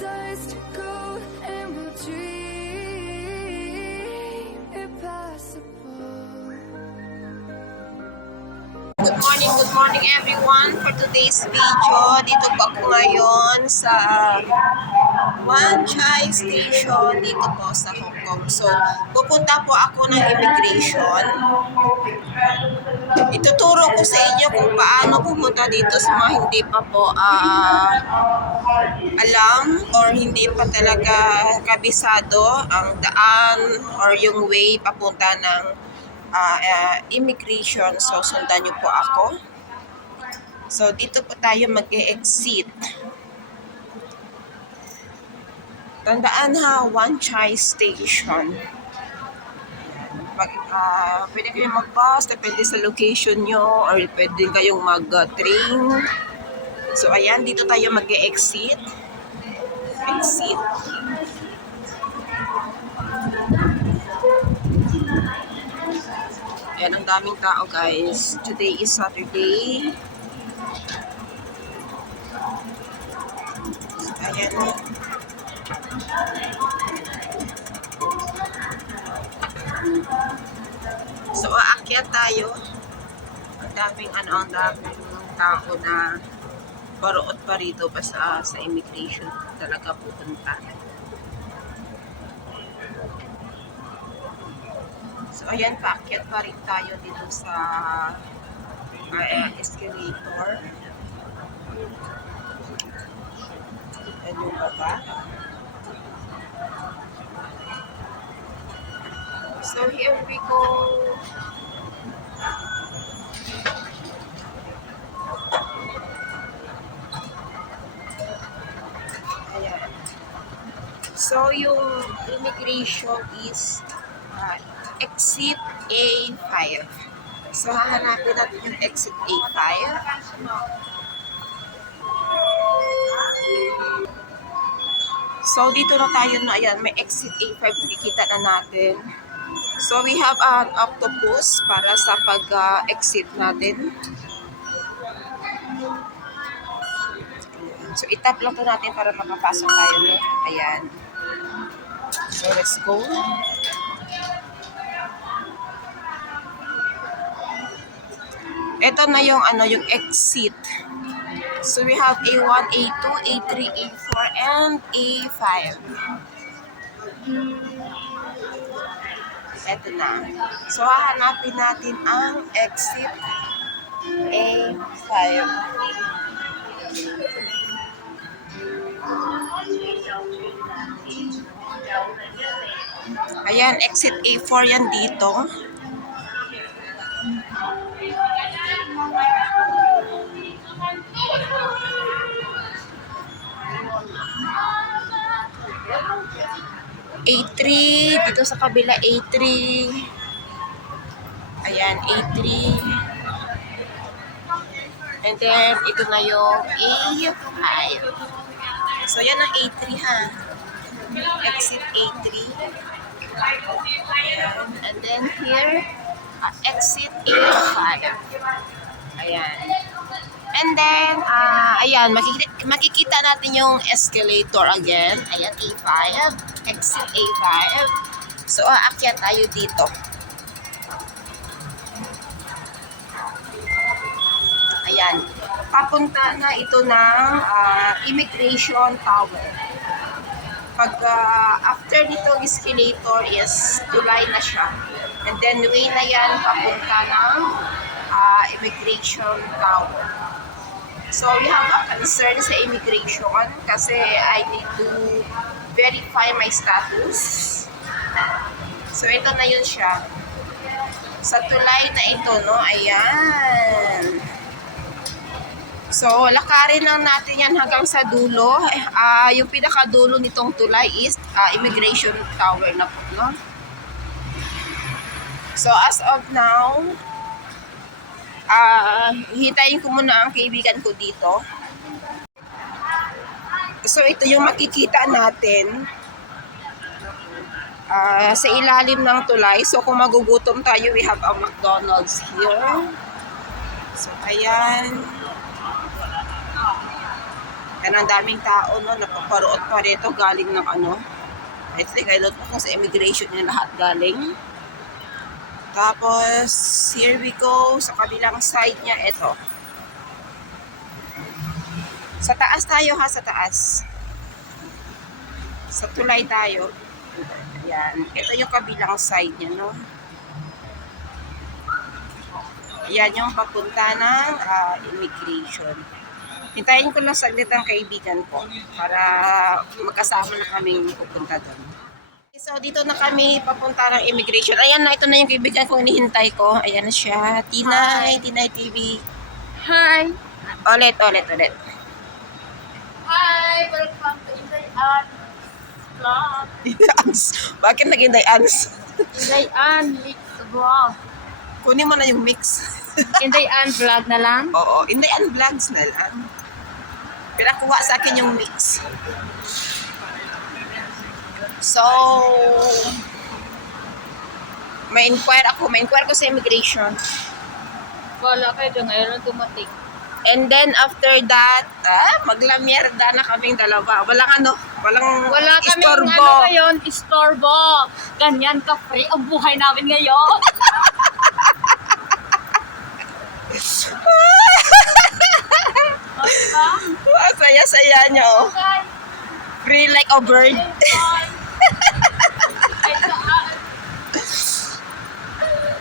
dust to gold and we'll dream impossible. Good morning everyone. For today's video, dito po ako ngayon sa Wan Chai Station dito po sa Hong Kong. So, pupunta po ako ng immigration. Ituturo ko sa inyo kung paano pupunta dito sa mga hindi pa po alam or hindi pa talaga kabisado ang daan or yung way papunta ng immigration. So, sundan niyo po ako. So, dito po tayo mag-e-exit. Tandaan ha, Wan Chai Station. Pwede kayong mag-bus, depende sa location nyo, or pwede kayong mag-train. So, ayan, dito tayo mag-e-exit. Exit. Ayan, ang daming tao guys. Today is Saturday. So, ayan. So, aakyat tayo. Ang daming tao na paruot pa rito pa sa immigration talaga pupunta. So, ayan, paakyat pa rin tayo dito sa escalator. Ayan yung baba. So, here we go. Ayan. So, yung immigration is exit A5. So, hahanapin natin yung exit A5. So, dito na tayo na, ayan, may exit A5, nakikita na natin. So, we have an octopus para sa pag-exit natin. So, itap lang to natin para makapasok tayo. No? Ayan. So, let's go. Ito na yung, yung exit. So, we have A1, A2, A3, A4, and A5. Ito na. So, hahanapin natin ang exit A5. Ayan, exit A4 yan dito. A3, dito sa kabila A3. Ayan, A3. And then, ito na yung A5. So, yan ang A3 ha. Exit A3. Ayan. And then here, exit A5. Ayan. And then, ayan, makikita natin yung escalator again. Ayan, A5. Exit A5. So, aakyat tayo dito. Ayan. Papunta na ito ng immigration tower. Pag after nitong escalator is tulay na siya. And then, way na yan papunta ng immigration tower. So, we have a concern sa immigration kasi I need to verify my status. So, ito na yun siya. Sa tulay na ito, no? Ayan. So, lakarin lang natin yan hanggang sa dulo. Yung pinakadulo nitong tulay is immigration tower na po, no? So, as of now, hintayin ko muna ang kaibigan ko dito. So, ito yung makikita natin sa ilalim ng tulay. So, kung magugutom tayo, we have a McDonald's here. So, ayan. Yan ang daming tao, no? Napaparoot pa rito galing ng ano. I think, I don't know kung sa immigration yung lahat galing. Tapos, here we go. Sa kabilang side niya, ito. Sa taas tayo ha, sa taas. Sa tulay tayo. Yan. Ito yung kabilang side niya, no? Yan yung papunta ng immigration. Hintayin ko lang saglit ang kaibigan ko para magkasama na kaming pupunta doon. So, dito na kami papunta ng immigration. Ayan na, ito na yung kaibigan kong hinihintay ko. Ayan na siya. Tinay, Tinay TV. Hi! Ulit. Hi! Welcome to Indayan Vlog. Ans. Bakit naging Dayans? Indayan Mix Vlog. Kunin mo na yung mix. Indayan Vlog na lang. Oo, Indayan Vlogs na lang. Pinakuha sa akin yung mix. So, may-inquire ko sa immigration. Wala kayo dyan ngayon dumating. And then after that, maglamierda na kaming dalawa. Walang Wala kaming istorbo. ano ngayon, istorbo. Ganyan ka-free ang buhay namin ngayon. Diba? Saya-saya nyo. Okay. Free like a bird.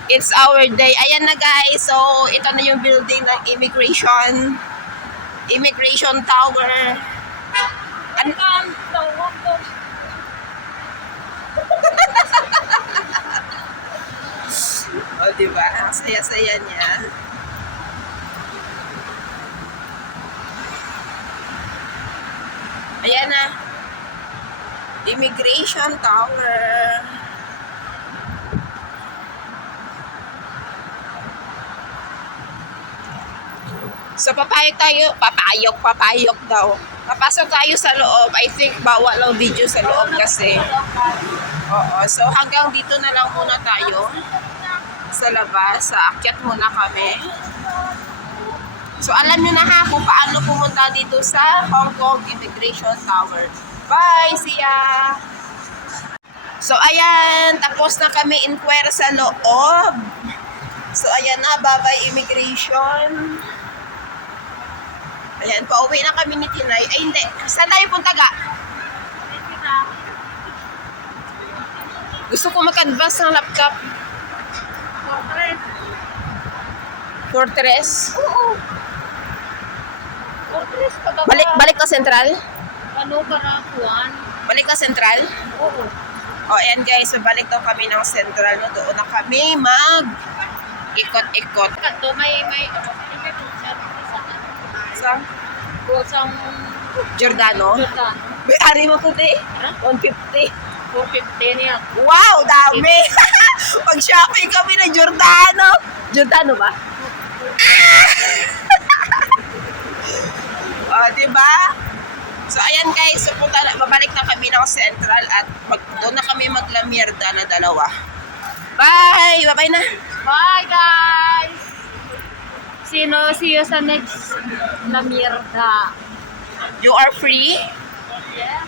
It's our day. Ayan na guys. So, ito na yung building ng immigration. Immigration tower. O, diba? Ang saya-saya niya. Ayan na. Immigration tower. So, papayok daw. Papasok tayo sa loob. I think bawal lang video sa loob kasi. Oo. So, hanggang dito na lang muna tayo sa labas. Aakyat muna kami. So, alam nyo na ha kung paano pumunta dito sa Hong Kong Immigration Tower. Bye! See ya! So, ayan. Tapos na kami inquire sa loob. So, ayan na. Bye-bye immigration. Ayan. Pauwi na kami ni Tinay. Ay, hindi. Saan tayo punta ga? Gusto ko mag-advance ng laptop. Fortress? Oo. Fortress pa ba? Balik na Central? Ano Karakuan? Balik na Central? Oo. O, ayan guys, so balik daw kami ng Central. No? Doon na kami ikot-ikot. Kanto may Sa Kusang Giordano. Jordan. May ari mo ko di. 150. 450 niya. Wow, dami! Pag-shopping kami ng Giordano. Giordano ba? O, diba? So, ayan guys, so, babalik na kami ng Central at doon na kami maglamierda na dalawa. Bye! Bye-bye na! Bye guys! See you sa next na mierda. You are free? Yes.